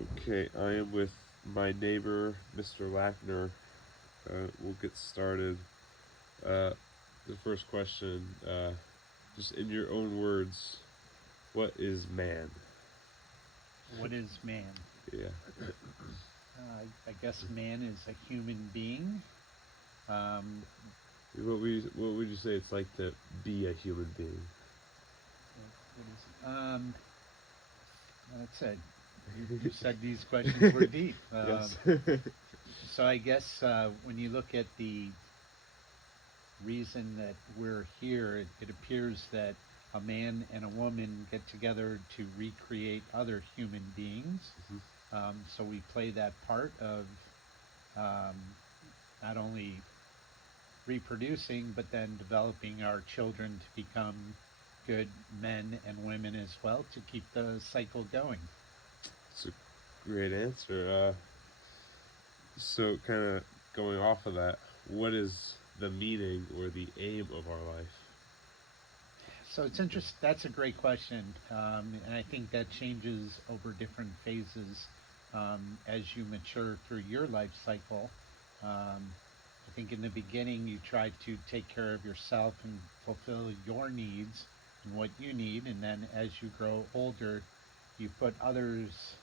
Okay, I am with my neighbor, Mr. Lackner. We'll get started. Uh, the first question, just in your own words, what is man? What is man? Yeah. I guess man is a human being. Um, What would you say it's like to be a human being? what is that's it. You said these questions were deep. Yes. So I guess when you look at the reason that we're here, it appears that a man and a woman get together to recreate other human beings. Mhm. So we play that part of um, not only reproducing, but then developing our children to become good men and women as well to keep the cycle going. It's a great answer. So, kind of going off of that, what is the meaning or the aim of our life? So it's interesting. That's a great question, and I think that changes over different phases as you mature through your life cycle. I think in the beginning you try to take care of yourself and fulfill your needs and what you need, and then as you grow older, you put others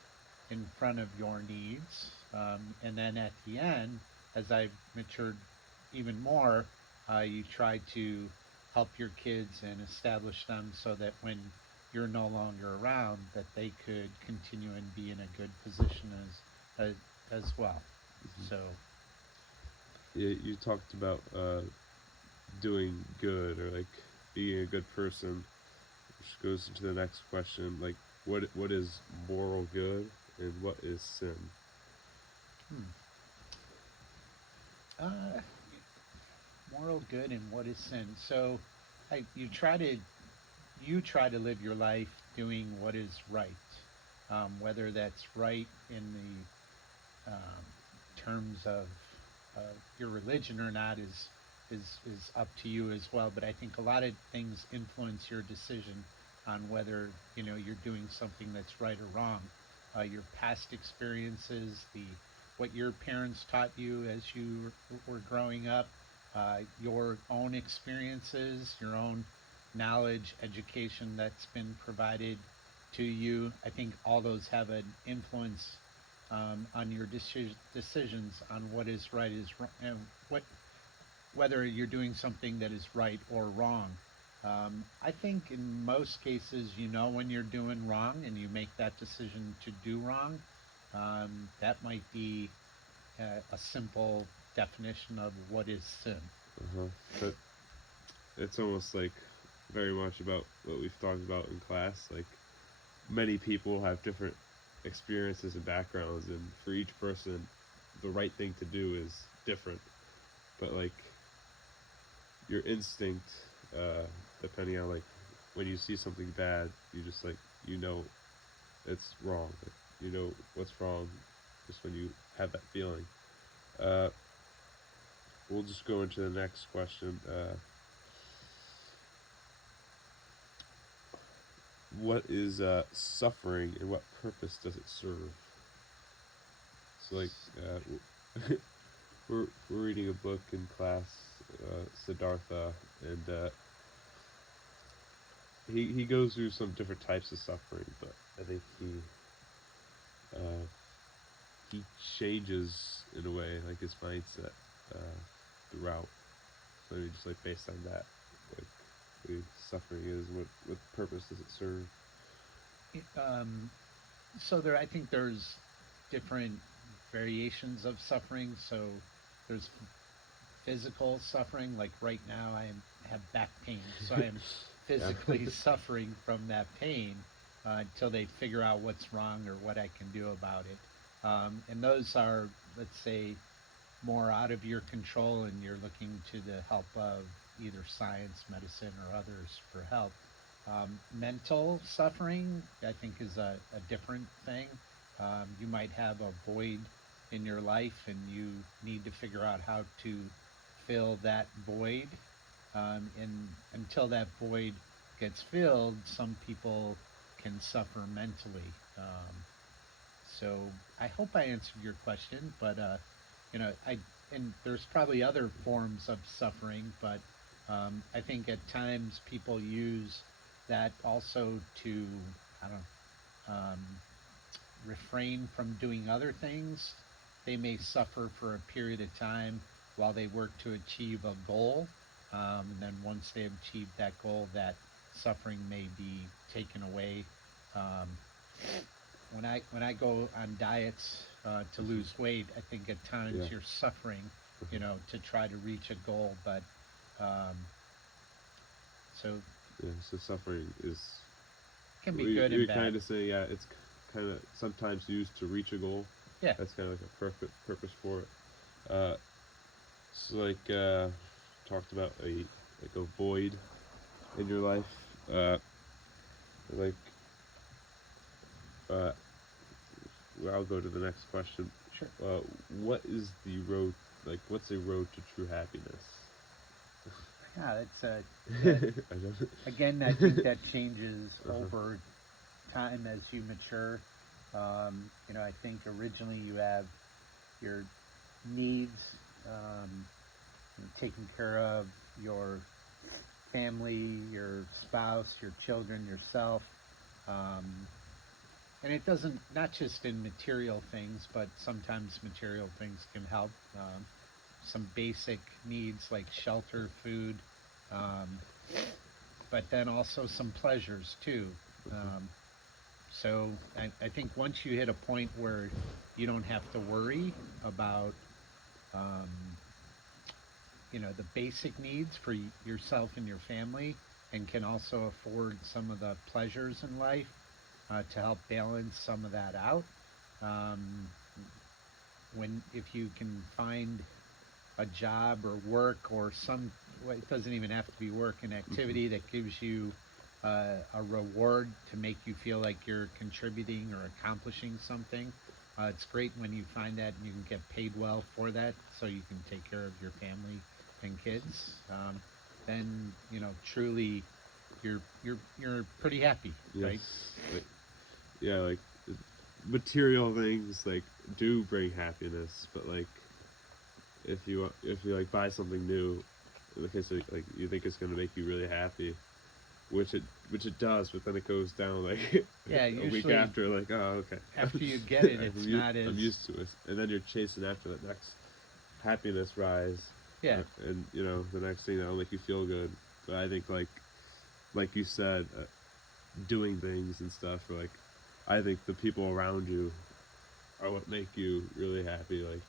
in front of your needs, and then at the end, as I've matured even more, you try to help your kids and establish them so that when you're no longer around, that they could continue and be in a good position as well. Mhm. So, You talked about doing good or like being a good person, which goes into the next question. Like, what is moral good and what is sin? hmm, uh, moral good and what is sin? So, you try to live your life doing what is right, whether that's right in the terms of your religion or not is up to you as well. But I think a lot of things influence your decision on whether you're doing something that's right or wrong. Your past experiences, the what your parents taught you as you were growing up, your own experiences, your own knowledge, education that's been provided to you. I think all those have an influence on your decisions on what is right is and what whether you're doing something that is right or wrong. I think in most cases, you know when you're doing wrong and you make that decision to do wrong. That might be a simple definition of what is sin. Uh-huh. But it's almost like very much about what we've talked about in class. Like, many people have different experiences and backgrounds, and for each person, the right thing to do is different. But like your instinct, uh, depending on like when you see something bad, you just like you know it's wrong. Like, you know what's wrong just when you have that feeling. Uh, we'll just go into the next question. What is suffering and what purpose does it serve? So like we're reading a book in class, Siddhartha, and he goes through some different types of suffering, but I think uh, he changes in a way, like his mindset throughout. So maybe just like based on that, like what suffering is, what purpose does it serve? Um, so I think there's different variations of suffering. So there's physical suffering. Like right now, have back pain, so I am Yeah. physically suffering from that pain until they figure out what's wrong or what I can do about it. And those are, let's say, more out of your control, and you're looking to the help of either science, medicine, or others for help. Mental suffering, I think, is a different thing. You might have a void in your life, and you need to figure out how to fill that void. And until that void gets filled, some people can suffer mentally. So I hope I answered your question, but you know, I and there's probably other forms of suffering, but I think at times people use that also to, I don't know, refrain from doing other things. They may suffer for a period of time while they work to achieve a goal. And then once they have achieved that goal, that suffering may be taken away. Um, when I go on diets to lose weight, I think at times Yeah. you're suffering, you know, to try to reach a goal. But um, so it Yeah. So suffering is can be we good and you're bad. kind of saying, yeah, it's kind of sometimes used to reach a goal. Yeah. That's kind of like a perfect purpose for it. Uh, so like talked about a void in your life. Like uh, well, I'll go to the next question. Sure. Uh, what is the road? Like, what's a road to true happiness? Yeah, it's that I don't. again. I think that changes Uh-huh. over time as you mature. You know, I think originally you have your needs taken care of, your family, your spouse, your children, yourself. Um, and it doesn't, not just in material things, but sometimes material things can help. Some basic needs like shelter, food, um, but then also some pleasures too. Uh-huh. Um, So I think once you hit a point where you don't have to worry about, um, you know, the basic needs for yourself and your family, and can also afford some of the pleasures in life to help balance some of that out. Um, when if you can find a job or work or some, well, it doesn't even have to be work, an Mm-hmm. activity that gives you a reward to make you feel like you're contributing or accomplishing something. It's great when you find that and you can get paid well for that, so you can take care of your family and kids. Then you know truly, you're pretty happy, Yes. right? Like, yeah, like material things like do bring happiness, but like if you like buy something new, in the case of like you think it's gonna make you really happy, which it does, but then it goes down like Yeah, a week usually after, like, oh, okay. after you get it, it's not I'm as used to it, and then you're chasing after that next happiness rise, yeah. and the next thing that'll make you feel good. But I think like you said, doing things and stuff, or like I think the people around you are what make you really happy. Like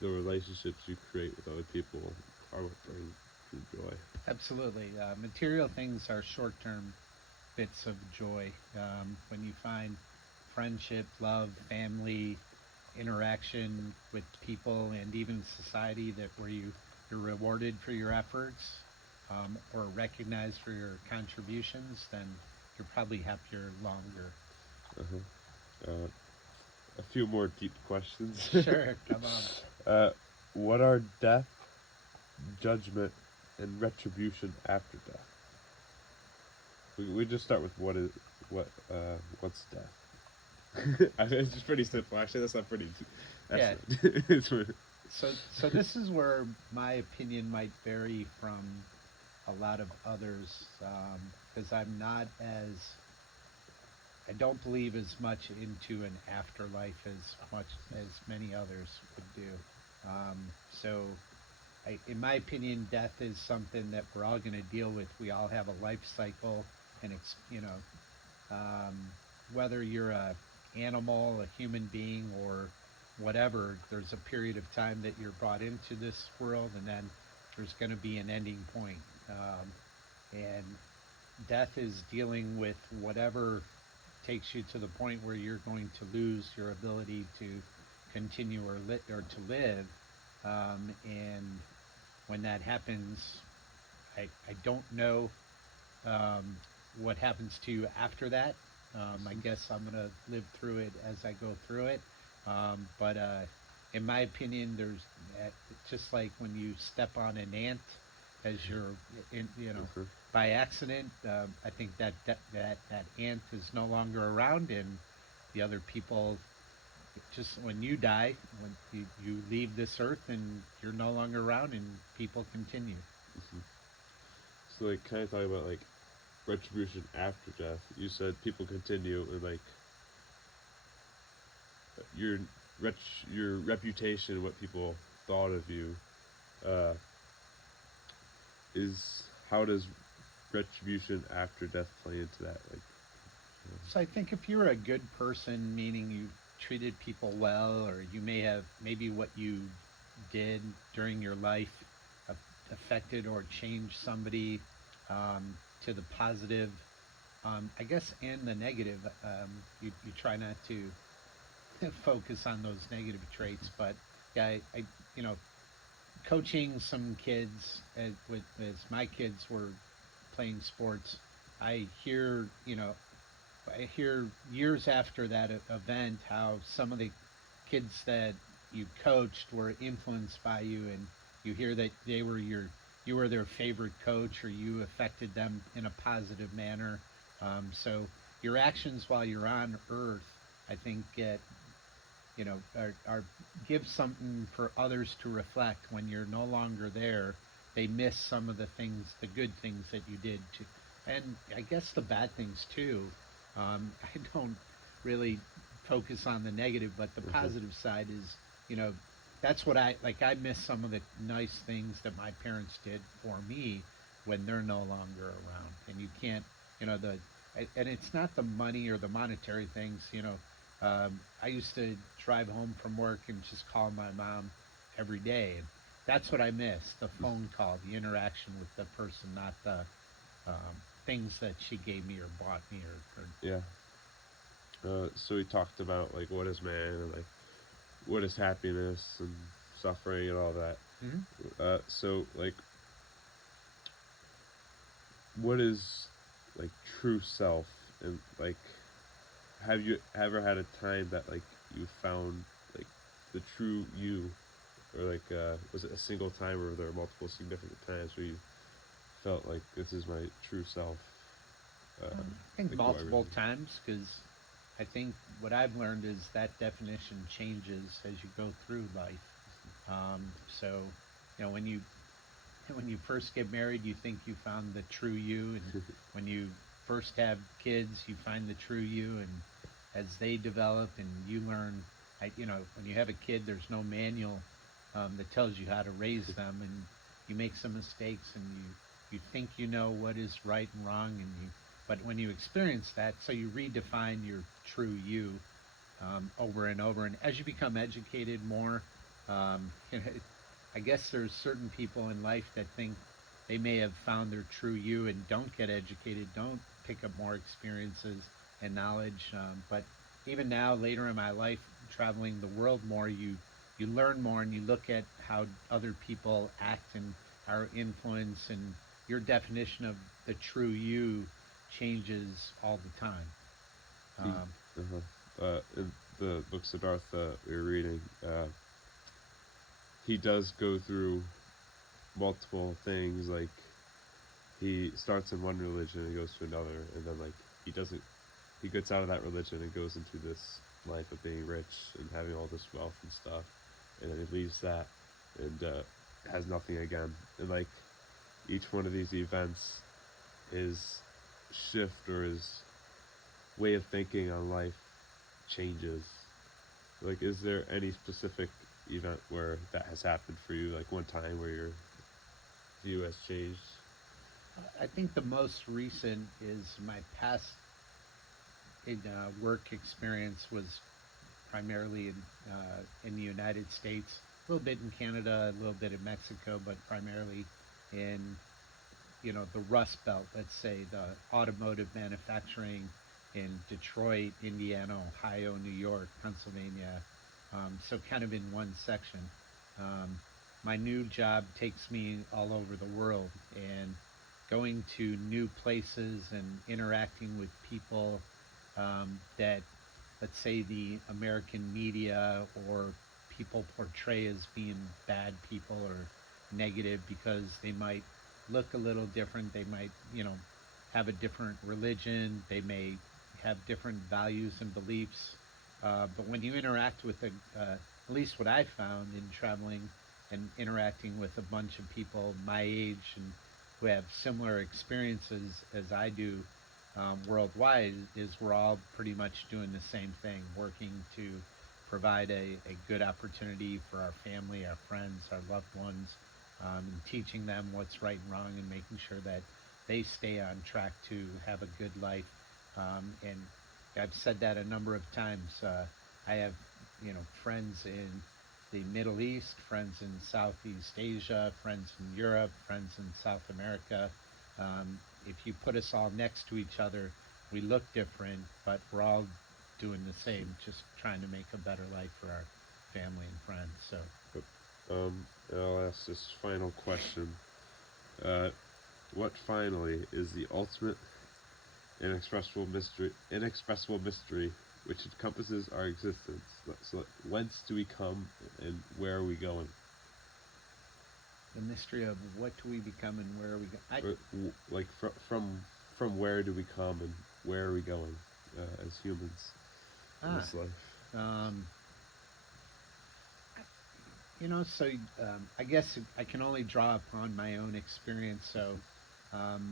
the relationships you create with other people are what bring true joy. Absolutely. Material things are short term bits of joy. When you find friendship, love, family, interaction with people, and even society that where you're rewarded for your efforts or recognized for your contributions, then you're probably happier longer. Uh-huh. A few more deep questions. Sure, come on. uh, what are death, judgment, and retribution after death? We just start with what's death. I mean, it's just pretty simple. Actually, that's not pretty. That's Yeah. not. It's So this is where my opinion might vary from a lot of others because I'm not as I don't believe as much into an afterlife as much as many others would do. So, in my opinion, death is something that we're all going to deal with. We all have a life cycle, and you know, um, whether you're a animal, a human being, or whatever, there's a period of time that you're brought into this world, and then there's going to be an ending point. And death is dealing with whatever takes you to the point where you're going to lose your ability to continue or to live. And when that happens, I don't know um, what happens to you after that. I guess I'm going to live through it as I go through it. But in my opinion, there's just like when you step on an ant as you're, you know, Mhm. by accident. I think that ant is no longer around, and the other people just when you die, when you leave this earth and you're no longer around, and people continue. Hmm. So like, kind of talking about like retribution after death. You said people continue, and like your your reputation, what people thought of you, uh, is how does retribution after death play into that? Like, So I think if you're a good person, meaning you treated people well, or you may have maybe what you did during your life affected or changed somebody to the positive, I guess, and the negative. You try not to focus on those negative traits, but yeah, you know, coaching some kids as my kids were playing sports, I hear, I hear years after that event how some of the kids that you coached were influenced by you, and you hear that you were their favorite coach, or you affected them in a positive manner. So your actions while you're on Earth, I think, get are give something for others to reflect when you're no longer there. They miss some of the things, the good things that you did to, and I guess the bad things too. I don't really focus on the negative, but the uh-huh, positive side is, you know, that's what I like. I miss some of the nice things that my parents did for me when they're no longer around, and you can't, the and it's not the money or the monetary things. I used to drive home from work and just call my mom every day, and that's what I miss: the phone call, the interaction with the person, not the um, things that she gave me or bought me or yeah. So we talked about like what is man and like what is happiness and suffering and all that. Mhm. So like, what is like true self, and like, have you ever had a time that like you found like the true you, or like was it a single time, or were there multiple significant times where you felt like this is my true self, I think like who I really multiple am? times, because I think what I've learned is that definition changes as you go through life. So, when you when you first get married, you think you found the true you, and when you first have kids, you find the true you, and as they develop and you learn, when you have a kid, there's no manual that tells you how to raise them, and you make some mistakes, and you think you know what is right and wrong, but when you experience that, so you redefine your true you over and over. And as you become educated more, you know, I guess there's certain people in life that think they may have found their true you and don't get educated, don't pick up more experiences and knowledge. But even now, later in my life, traveling the world more, you learn more, and you look at how other people act and our influence, and your definition of the true you changes all the time. He, Um, in the books of Darth we were reading, he does go through multiple things. Like, he starts in one religion and goes to another, and then like he doesn't. He gets out of that religion and goes into this life of being rich and having all this wealth and stuff, and then he leaves that and has nothing again. And like each one of these events, his shift or his way of thinking on life changes. Like, is there any specific event where that has happened for you? Like one time where your view has changed? I think the most recent is my past work experience was primarily in the United States, a little bit in Canada, a little bit in Mexico, but primarily in the Rust Belt. Let's say the automotive manufacturing in Detroit, Indiana, Ohio, New York, Pennsylvania. So kind of in one section. Um, my new job takes me all over the world, and going to new places and interacting with people that, let's say, the American media or people portray as being bad people or negative because they might look a little different. They might, have a different religion. They may have different values and beliefs. But when you interact with at least what I found in traveling and interacting with a bunch of people my age and who have similar experiences as I do worldwide, is we're all pretty much doing the same thing, working to provide a good opportunity for our family, our friends, our loved ones, and teaching them what's right and wrong and making sure that they stay on track to have a good life. And I've said that a number of times. I have, friends in the Middle East, friends in Southeast Asia, friends in Europe, friends in South America. If you put us all next to each other, we look different, but we're all doing the same, just trying to make a better life for our family and friends. So, And I'll ask this final question. What finally is the ultimate inexpressible mystery which encompasses our existence? So whence do we come and where are we going? the mystery of what do we become and where are we going? Like from where do we come and where are we going as humans in this life? Um, so I guess I can only draw upon my own experience. So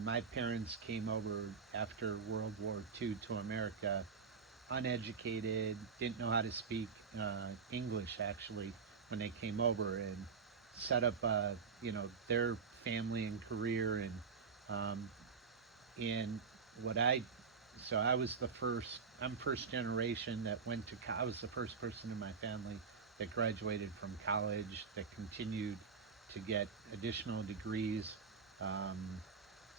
my parents came over after World War II to America, uneducated, didn't know how to speak English actually when they came over, and set up their family and career. And what I was I'm first generation that went to I was the first person in my family that graduated from college, that continued to get additional degrees. um,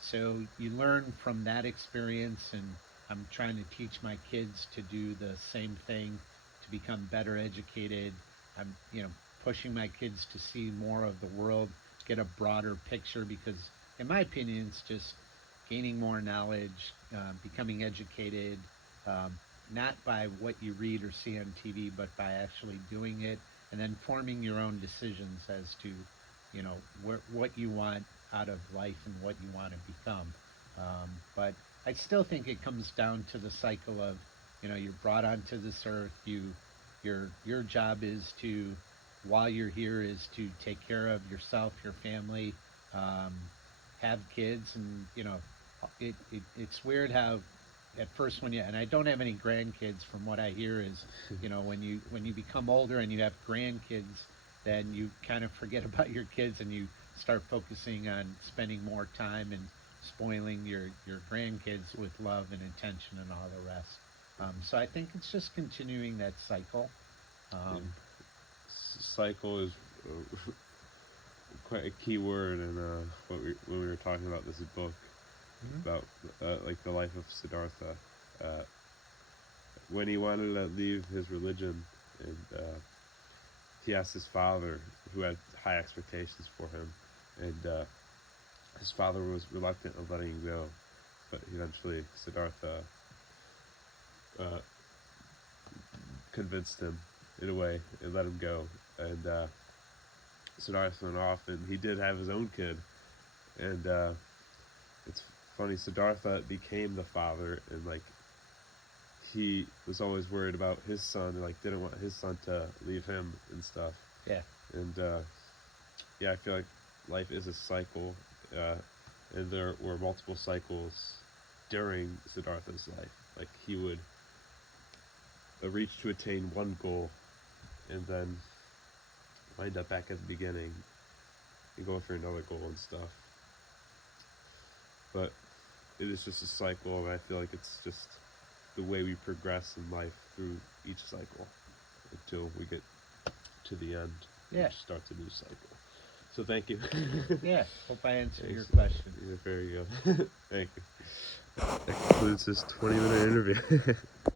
so you learn from that experience, and I'm trying to teach my kids to do the same thing, to become better educated. I'm, pushing my kids to see more of the world, get a broader picture, because, in my opinion, it's just gaining more knowledge, becoming educated, not by what you read or see on TV, but by actually doing it, and then forming your own decisions as to, what you want out of life and what you want to become. But I still think it comes down to the cycle of, you're brought onto this earth. Your job is to, while you're here, is to take care of yourself, your family, um, have kids, and it's weird how at first and I don't have any grandkids. From what I hear is, when you become older and you have grandkids, then you kind of forget about your kids and you start focusing on spending more time and spoiling your grandkids with love and attention and all the rest. So I think it's just continuing that cycle. Yeah. Um, Cycle is quite a key word in when we were talking about this book mhm. about like the life of Siddhartha. Uh, when he wanted to leave his religion, and he asked his father, who had high expectations for him, and his father was reluctant of letting him go, but eventually Siddhartha uh, convinced him in a way and let him go. And Siddhartha went off, and he did have his own kid. And it's funny, Siddhartha became the father, and like he was always worried about his son, and like didn't want his son to leave him and stuff. Yeah. And yeah, I feel like life is a cycle, and there were multiple cycles during Siddhartha's life. Like he would reach to attain one goal, and then wind up back at the beginning and go for another goal and stuff. But it is just a cycle, and I feel like it's just the way we progress in life through each cycle until we get to the end, Yeah. which starts a new cycle. So thank you. Yeah. Hope I answered your Thanks. question. Yeah, very good. Thank you. That concludes this 20-minute interview.